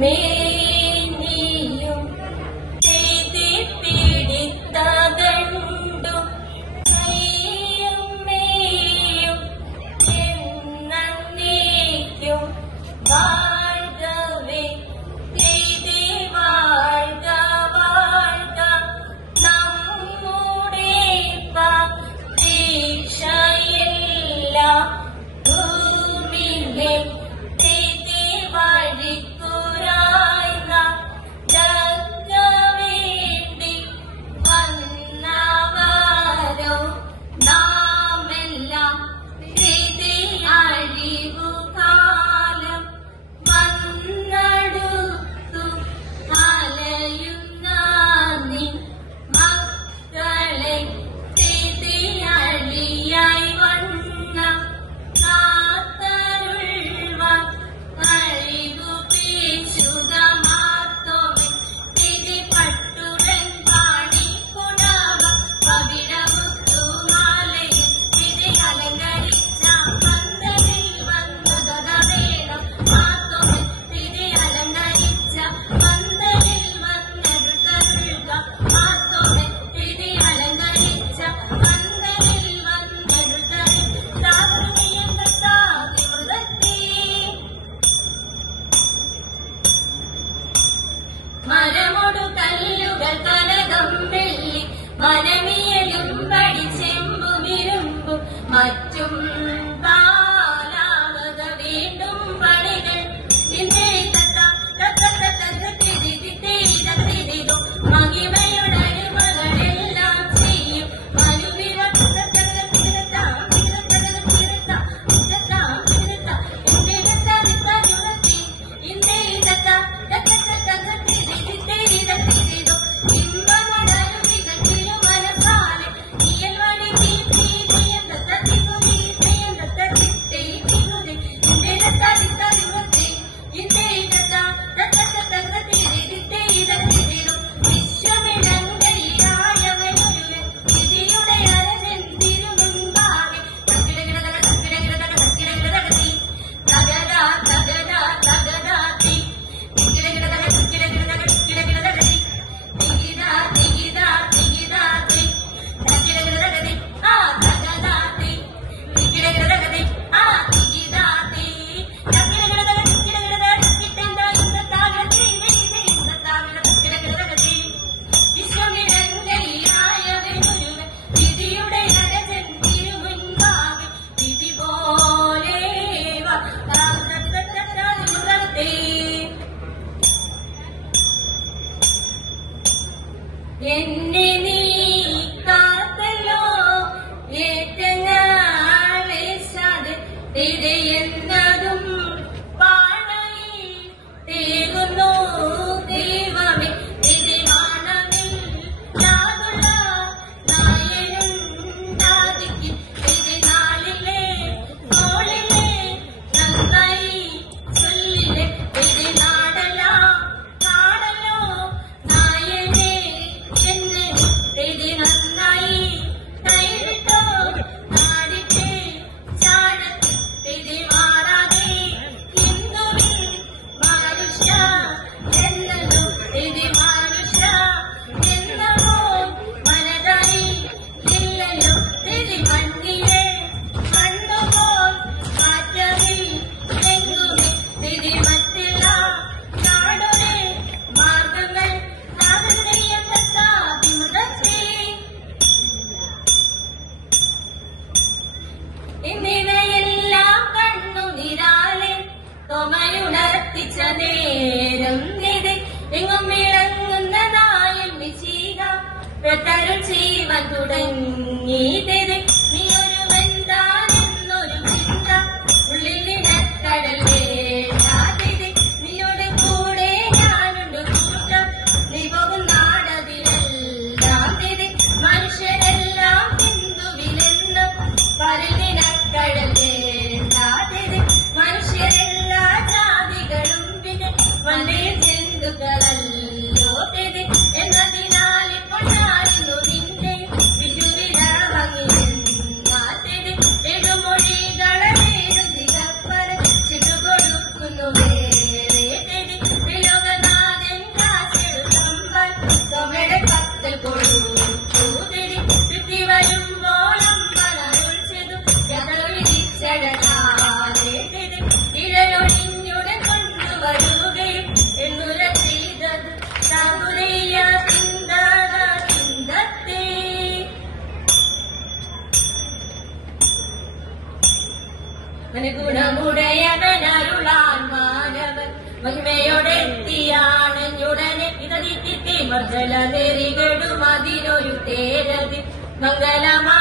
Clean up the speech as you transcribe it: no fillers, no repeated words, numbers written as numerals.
മേനിയും ചെയ്തി പിടിത്തകണ്ടു കയ്യും മേയും എന്നേക്കും വാഴ്കവേ ചെയ്തി വാഴ്ക വാഴ്ക നമ്മുടെ പ്രതീക്ഷയെല്ലാം ഭൂമിയിലെ ചെയ്തി വഴിക്കുറായി നാം വേണ്ടി വന്നവരോ നാമെല്ലാം ചെയ്തി അഴിവുകാലം വന്നടുത്തു അലയുന്ന നിൻ മക്കളെ ചെയ്തി അഴിയായി വണ്ണം കാത്തരുൾവാൻ അഴിവു പീശുതമാത്തോവൻ ചെയ്തി പട്ടുടൻ പാണിക്കുടവ പവിഴമുത്തുമാലയിൽ ചെയ്തി അലങ്കരിച്ച പന്തലിൽ വന്നത വേണം മാത്തോവൻ ചെയ്തി അലങ്കരിച്ച പന്തലിൽ വന്നെടുത്തരുൾക മാത്തോവൻ ചെയ്തി അലങ്കരിച്ച പന്തലിൽ വന്നെടുത്തരുൾ താകൃതിയെന്താകെ മൃഗത്തേ മരമൊടു കല്ലുകൾ കനകം വെള്ളി മനമിയലും ചെമ്പുമിരുമ്പും മറ്റും പാലാവക വീണ്ടും പണികൾ മഹിമയുടരുമകളെല്ലാം ചെയ്യും എന്നെ നീ കാത്തല്ലോ ഏറ്റങ്ങാളേശാതെ തിരയുന്നതും പാഴയിൽ തീർന്നു ദൈവമേ തിരുവാണമിൽ യാതുള്ള നായനുണ്ടാതിക്ക് തിരുനാളിലെ തോളിലെ നന്നായി ചൊല്ലിലെ തിരുനാടലാം കാണലോ നായനെ എന്ന് തിരി നന്നായി കൈവിട്ടോ നാടിന്റെ ചാടത്തിൽ തിരി മാറാതെ മംഗള നെറികളും അതിനൊരു തേരതി മംഗളമാ